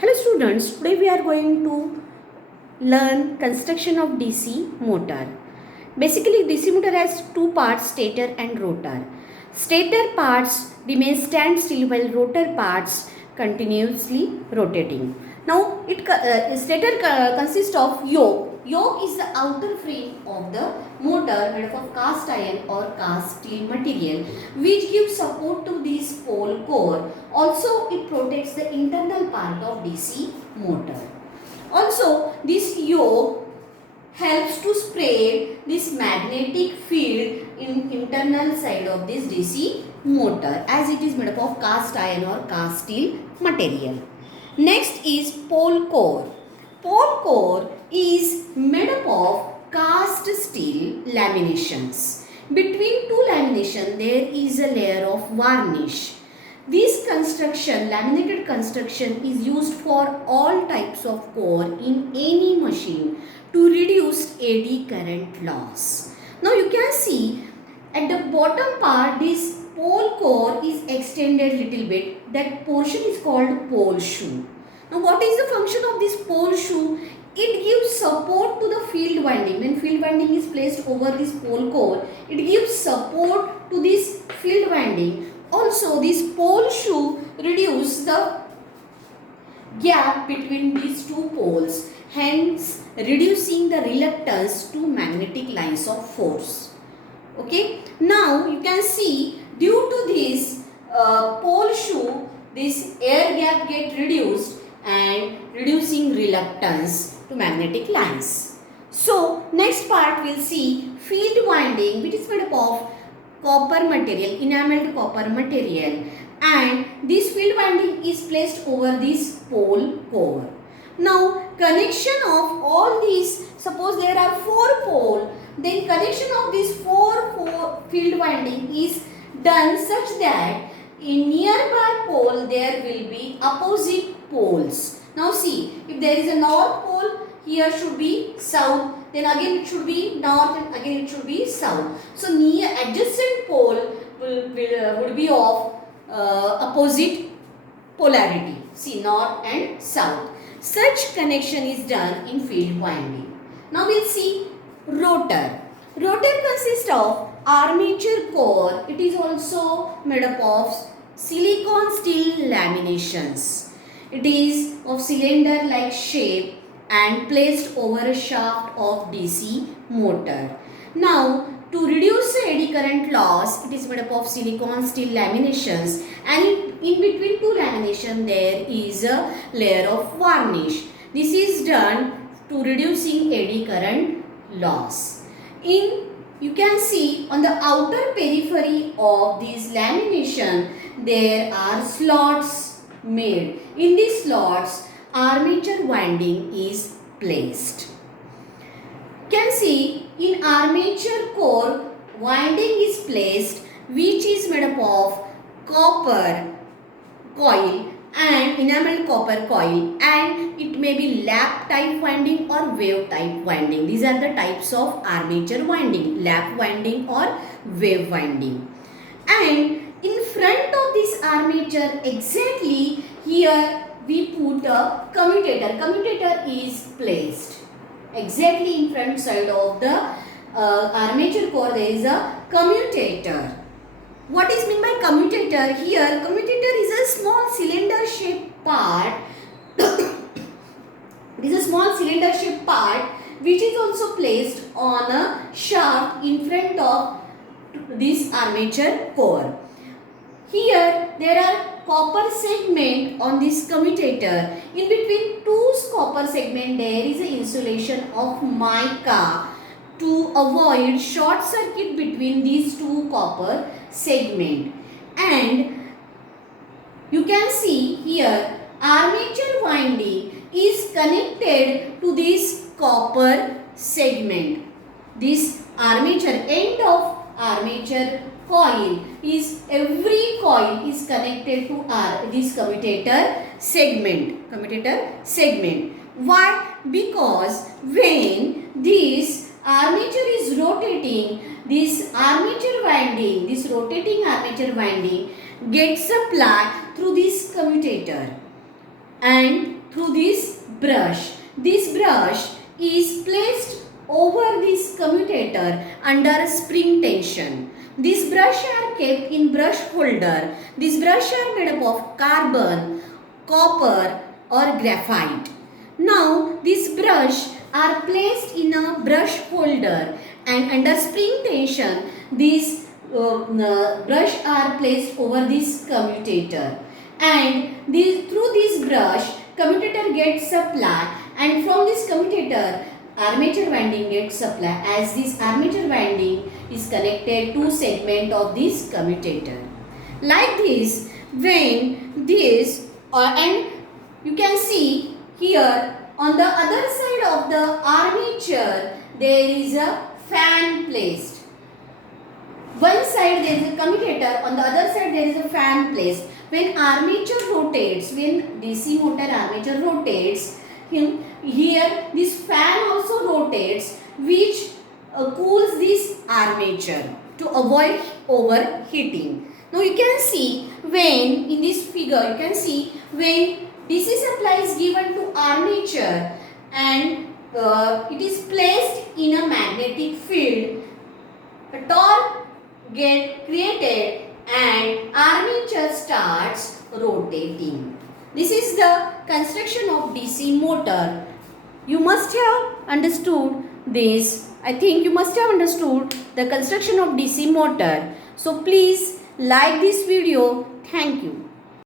Hello students, today we are going to learn construction of DC motor. Basically DC motor has two parts, stator and rotor. Stator parts remain stand still while rotor parts continuously rotating. Now stator consists of yoke. Yoke is the outer frame of the motor made up of cast iron or cast steel material which gives support to this pole core. Also it protects the internal part of DC motor. Also this yoke helps to spread this magnetic field in internal side of this DC motor as it is made up of cast iron or cast steel material. Next is pole core. Pole core is made up of cast steel laminations. Between two lamination there is a layer of varnish. This construction, laminated construction, is used for all types of core in any machine to reduce eddy current loss. Now you can see at the bottom part this pole core is extended little bit. That portion is called pole shoe. Now what is the function of this pole shoe? It gives support to the field winding. When field winding is placed over this pole core, it gives support to this field winding. Also this pole shoe reduces the gap between these two poles, hence reducing the reluctance to magnetic lines of force. Okay, now you can see due to this pole shoe, this air gap get reduced and reducing reluctance to magnetic lines. So next part we'll see field winding, which is made up of copper material, enameled copper material, and this field winding is placed over this pole core. Now connection of all these, suppose there are 4 poles, then connection of this 4 field winding is done such that in nearby pole there will be opposite poles. Now see, if there is a north pole, here should be south, then again it should be north and again it should be south. So near adjacent pole would be of opposite polarity. See, north and south. Such connection is done in field winding. Now we'll see rotor. Rotor consists of armature core. It is also made up of silicon steel laminations. It is of cylinder like shape and placed over a shaft of DC motor. Now to reduce the eddy current loss, it is made up of silicon steel laminations, and in between two lamination there is a layer of varnish. This is done to reducing eddy current loss. You can see on the outer periphery of this lamination there are slots made. In these slots armature winding is placed. You can see in armature core winding is placed which is made up of copper coil and enameled copper coil, and it may be lap type winding or wave type winding. These are the types of armature winding, lap winding or wave winding. And in front of this armature exactly here we put a commutator. Commutator is placed exactly in front side of the armature core. There is a commutator. What is meant by commutator? Here commutator is a small cylinder shaped part. It is a small cylinder shaped part which is also placed on a shaft in front of this armature core. Here there are copper segment on this commutator. In between two copper segment there is an insulation of mica to avoid short circuit between these two copper segment. And you can see here armature winding is connected to this copper segment. This armature, end of armature coil is, every coil is connected to this commutator segment. Why? Because when this armature is rotating, this armature winding, this rotating armature winding gets supplied through this commutator. and through this brush. This brush is placed over this commutator under spring tension. These brushes are kept in brush holder. These brushes are made up of carbon, copper or graphite. Now these brushes are placed in a brush holder and under spring tension these brush are placed over this commutator, and through this brush commutator gets supply, and from this commutator armature winding gets supply, as this armature winding is connected to segment of this commutator. Like this, when this and you can see here on the other side of the armature there is a fan placed. One side there is a commutator, on the other side there is a fan placed. When armature rotates, when DC motor armature rotates, here this fan also rotates, which cools this armature to avoid overheating. Now you can see when in this figure you can see when DC supply is given to armature and it is placed in a magnetic field, a torque get created and armature starts rotating. This is the construction of DC motor. You must have understood this. I think you must have understood the construction of DC motor. So please like this video. Thank you.